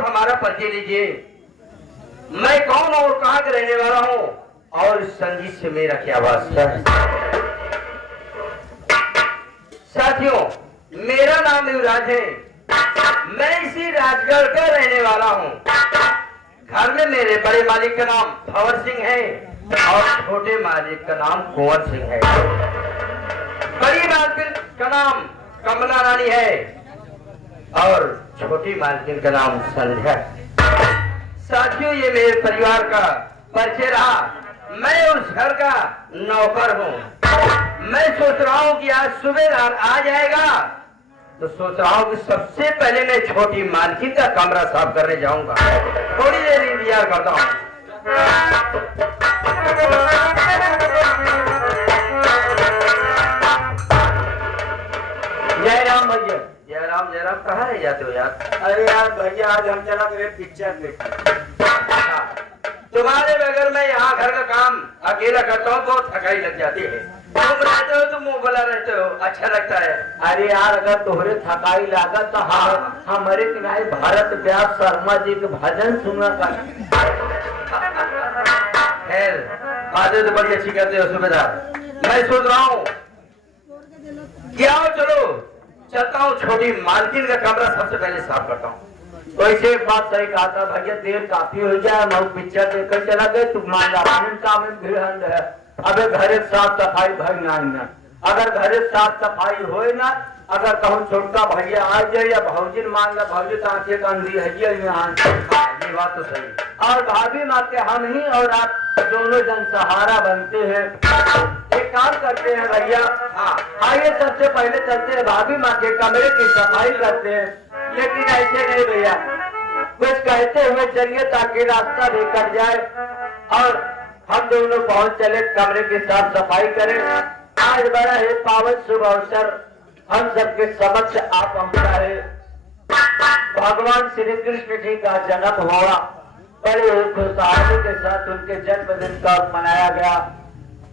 और हमारा परिचय लीजिए। मैं कौन और कहाँ का रहने वाला हूँ और इस संगीत से मेरा क्या वास्ता है। साथियों, मेरा नाम युवराज है। मैं इसी राजगढ़ का रहने वाला हूँ। घर में मेरे बड़े मालिक का नाम भंवर सिंह है और छोटे मालिक का नाम कुंवर सिंह है। बड़ी मालकिन का नाम कमला रानी है और छोटी मालकिन का नाम संध्या। साथियों, ये मेरे परिवार का परिचय रहा। मैं उस घर का नौकर हूँ। मैं सोच रहा हूँ कि आज सुबेदार आ जाएगा तो सोच रहा हूँ कि सबसे पहले मैं छोटी मालकिन का कमरा साफ करने जाऊंगा। थोड़ी देर इंतजार करता हूँ। जय राम भैया। जयराम जयराम, कहाँ रह जाते हो यार? अरे यार भैया, आज हम चला गए पिक्चर देखने। तुम्हारे बगैर मैं यहाँ घर का काम अकेला करता हूँ, बहुत थकाई लग जाती है। तुम रहते हो तो मुंह बोला रहते हो, अच्छा लगता है। अरे यार, अगर तोहरे थकाई लागत तो हमारे किनारे भारत व्यास शर्मा जी के भजन सुना कर। खैर, बातें तो बड़ी अच्छी करते हो सुबेदार। मैं सोच रहा हूँ क्या हो, चलो चलता हूँ, छोटी मालकिन का कमरा सबसे पहले साफ करता हूँ। तो ऐसे एक बात सही कहा था भैया, देर काफी हो जाए, हम पिक्चर देखकर चला गए। तुम मान काम में भिड़ंत है। अबे घरे साफ सफाई भाई ना, अगर घरे साफ सफाई होए ना, अगर कहूँ छोटका भैया आ जाए या भौजी मान ला, भौजी तो आंखें कंधी है ये बात तो सही। और भाभी माँ के हम ही और आप दोनों जन सहारा बनते हैं। एक काम करते हैं भैया, हाँ आइए सबसे पहले चलते हैं भाभी माँ के कमरे की सफाई करते हैं। लेकिन ऐसे नहीं भैया, कुछ कहते हुए चलिए ताकि रास्ता भी कट जाए और हम दोनों पहुंच चले कमरे की साफ सफाई करें। आज बड़ा है पावन शुभ अवसर हम सबके समक्ष आ पहुंचा है। भगवान श्री कृष्ण जी का जन्म हुआ, बड़े खुशहाली के साथ उनके जन्मदिन का मनाया गया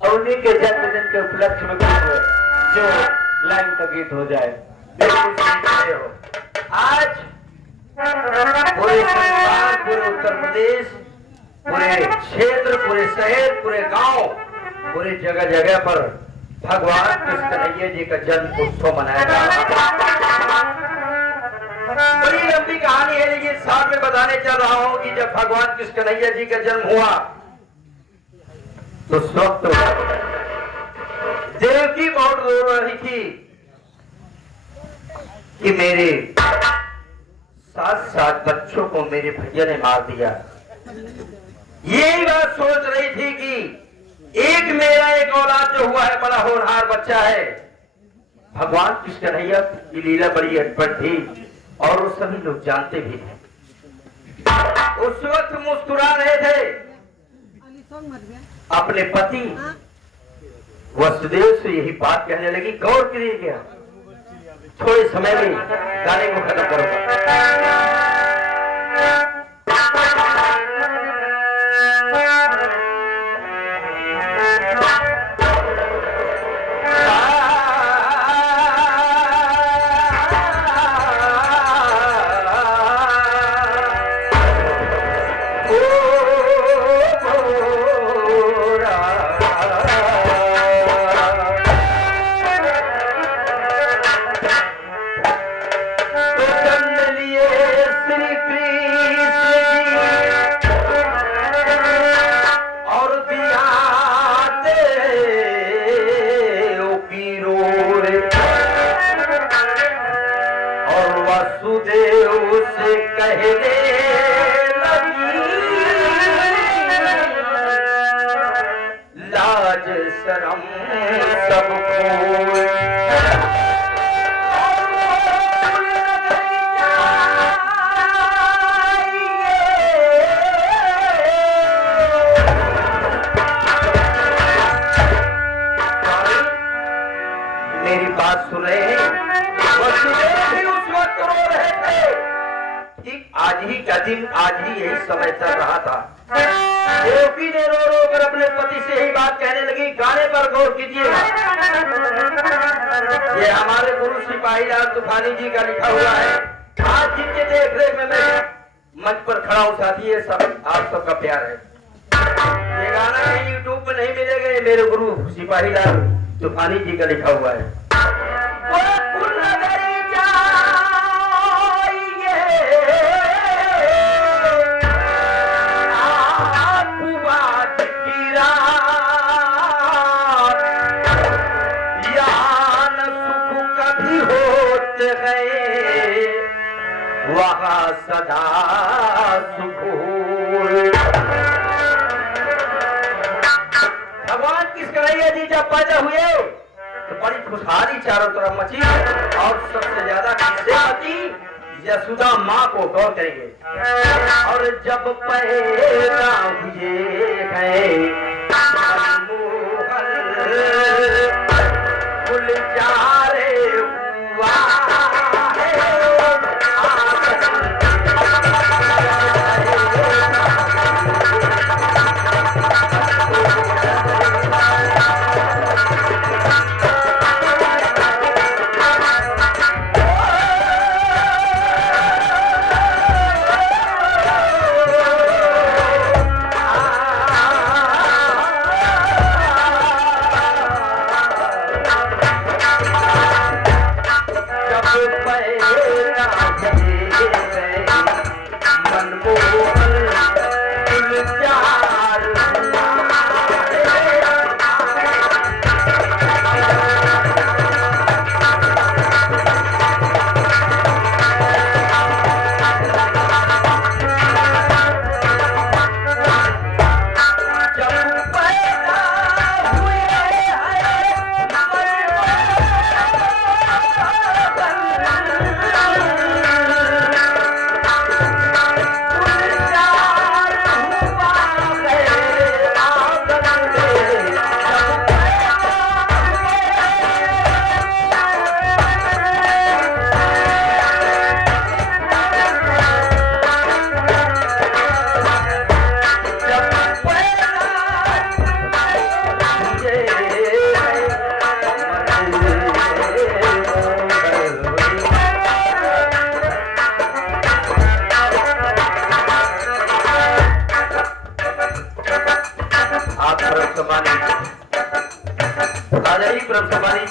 और उन्हीं के जन्मदिन के उपलक्ष्य में जो लाइन का गीत हो जाए। हो। आज पूरे संसार, पूरे उत्तर प्रदेश, पूरे क्षेत्र, पूरे शहर, पूरे गांव, पूरे जगह जगह पर भगवान कृष्ण कन्हैया जी का जन्म उत्सव मनाया जा रहा है। बड़ी लंबी कहानी है, लेकिन साथ में बताने चल रहा हूं कि जब भगवान कृष्ण कन्हैया जी का जन्म हुआ तो उस वक्त देवकी बहुत रो रही थी कि मेरे 7 बच्चों को मेरे भैया ने मार दिया। यही बात सोच रही थी कि एक मेरा एक औलाद जो हुआ है बड़ा होनहार बच्चा है। भगवान कृष्ण कन्हैया की लीला बड़ी अटपट थी और वो सभी लोग जानते भी थे। उस वक्त मुस्कुरा रहे थे। अपने पति वसुदेव से यही बात कहने लगी, गौर करिए क्या, थोड़े समय में गाने को खत्म करूंगा। मेरी बात सुन रहे हैं? वसुदेव भी उस वक्त रो रहे थे कि आज ही का दिन, आज ही यही समय चल रहा था। देवकी ने रो रो कर अपने पति से यही बात कहने लगी। गाने पर गौर कीजिएगा, ये हमारे गुरु सिपाही लाल तूफानी जी का लिखा हुआ है। आज जिनके देख रेख में मैं मंच पर खड़ा हूँ साथी, ये सब आप सबका प्यार है। ये गाना कहीं यूट्यूब पे नहीं मिलेगा, ये मेरे गुरु सिपाही लाल तूफानी जी का लिखा हुआ है। वहाँ सदा सुकून। भगवान किस कन्हैया जी जब पैदा हुए तो बड़ी खुशहाली चारों तरफ मची, और सबसे ज्यादा किससे मची? यशोदा माँ को गौर करेंगे। और जब पैदा हुए हैं गुलजारे हुआ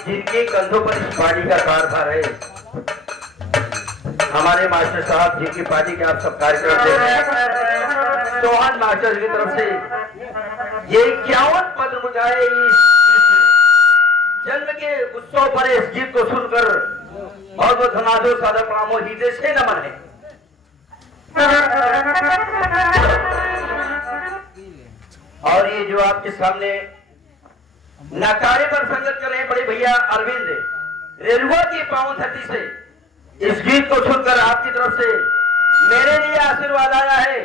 जिनके कंधों पर इस पार्टी का कार्यभार है, हमारे मास्टर साहब जिनकी पार्टी के आप सब कार्यक्रम देख रहे हैं, सोहन मास्टर की तरफ से ये 51 पद मुझाए इस जन्म के उत्सव पर इस गीत को सुनकर बहुत बहुत धन्यवाद, सादर प्रणामों, हृदय से नमन है। और ये जो आपके सामने नकारे पर संगत कर रहे हैं बड़े भैया अरविंद रेलुआ की पावन धरती से इस गीत को सुनकर आपकी तरफ से मेरे लिए आशीर्वाद आया है,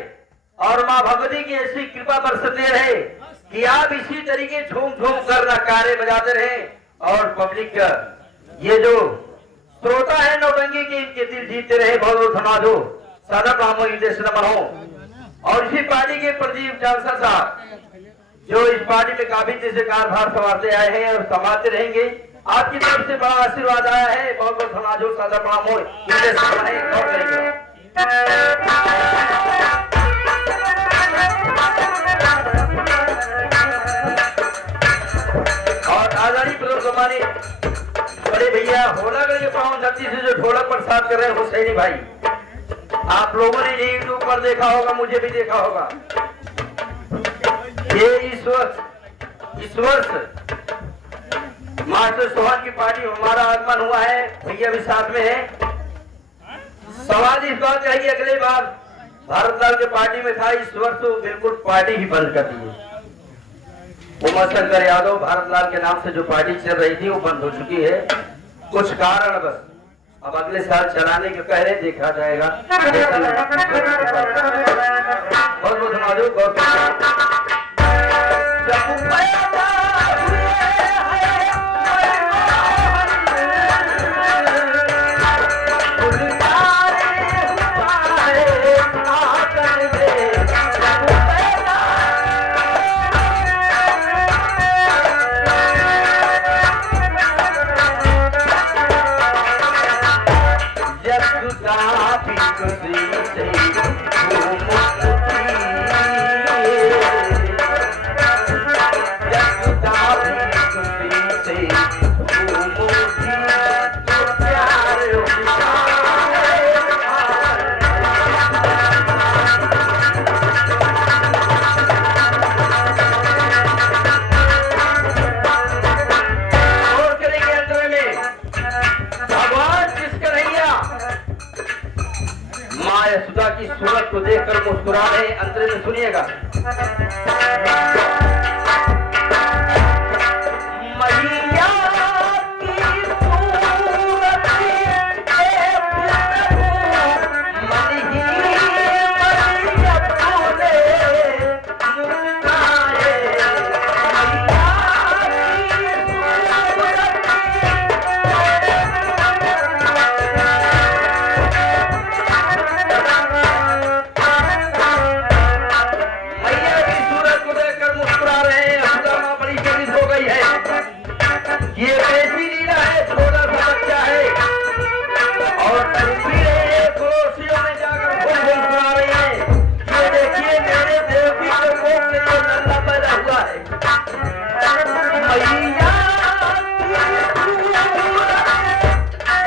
और माँ भगवती की ऐसी कृपा बरसती रहे कि आप इसी तरीके झूम झूम कर नकारे बजाते रहे, और पब्लिक का ये जो श्रोता है नौटंकी की इनके दिल जीतते रहे। बहुत बहुत धन्यवाद हो, सादा ब्राह्मण हृदय से नमन हो। और इसी पार्टी के प्रदीप जालसा साहब जो इस पार्टी में काफी से कार्यभार संभालते आए हैं और संभालते रहेंगे, आपकी तरफ से बड़ा आशीर्वाद आया है। बहुत बहुत धन्यवाद हो, सादा ब्राह्मण हृदय से नमन है। गौर करेंगे। और आजादी प्रदर्शन हमारे बड़े भैया होलागढ़ के पावन धरती से जो ढोलक प्रसाद कर रहे हैं हुसैनी भाई, आप लोगों ने यूट्यूब पर देखा होगा, मुझे भी देखा होगा। ये इस वर्ष मास्टर सोहन की पार्टी हमारा आगमन हुआ है, भैया भी साथ में है। सवाल इस बात का है कि अगले बार भारत लाल के पार्टी में था, इस वर्ष तो बिल्कुल पार्टी ही बंद कर दी है। उमा शंकर यादव भारत लाल के नाम से जो पार्टी चल रही थी वो बंद हो चुकी है, कुछ कारण बस। अब अगले साल चलाने के कह रहे, देखा जाएगा। बहुत बहुत धन्यवाद। सुनिएगा। मैया की सूरत एक मन ही मैया तूने मुस्काए। मैया की मैया की सूरत को देखकर मुस्कुरा रहे हैं। सुदामा बड़ी चकित हो गई है। ये कैसी लीला है? छोटा सा बच्चा है और तस्वीरें पड़ोसियों में जाकर खूब मुस्कुरा रही हैं। ये देखिए मेरे देवकी के कोख से ये लल्ला पैदा हुआ है। मैया की सूरत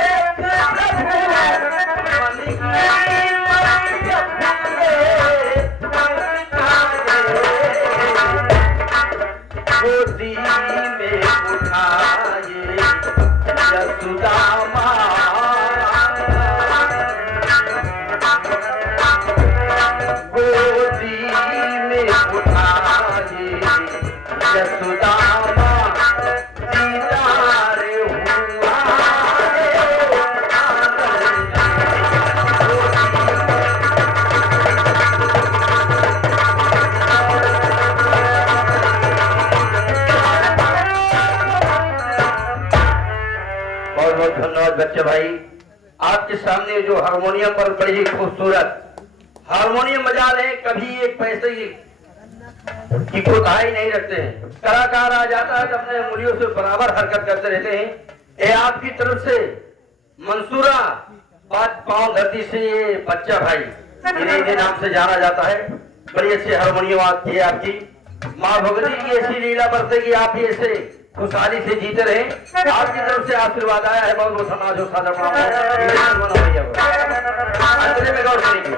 एक प्रभु मन की मैया गोदी में उठाए यशोदा गोदी में उठाए यशोदा दीदार हुआ बहुत बहुत धन्यवाद बच्चे भाई। आपके सामने जो हारमोनियम पर बड़ी ही खूबसूरत हारमोनियम बजा रहे हैं, कभी एक पैसे की कोताही नहीं रखते हैं। कलाकार आ जाता है तो अपने उंगलियों से बराबर हरकत करते रहते हैं। ये आपकी तरफ से मंसूरा 5 पाँव धरती से ये बच्चा भाई इन्हीं नाम से जाना जाता है। बड़ी अच्छी हारमोनियम आती है आपकी। माँ भगवती की ऐसी लीला बरसे कि आप ही ऐसे खुशहाली से जीते रहे। आपकी तरफ से आशीर्वाद आया है। बहुत बहुत समाज हो सादर में गौर करेंगे।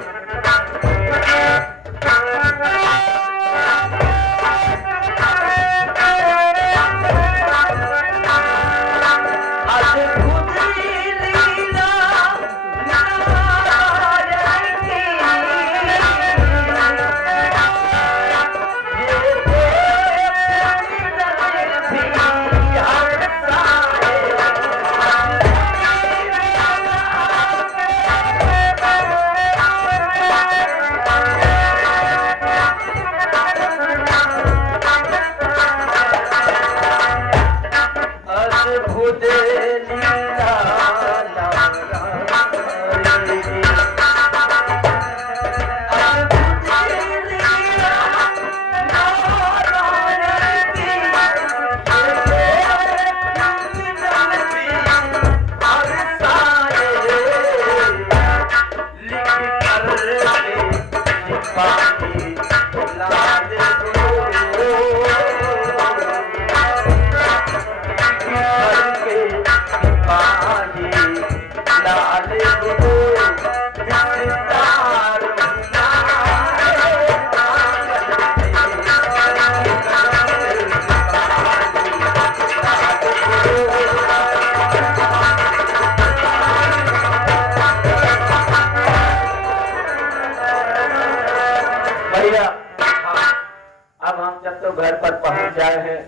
अब हम जब तो घर पर पहुंच जाए हैं,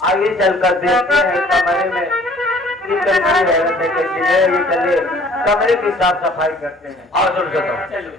आगे चलकर देखते हैं कमरे में ये चलिए कमरे की साफ सफाई करते हैं। और चलिए।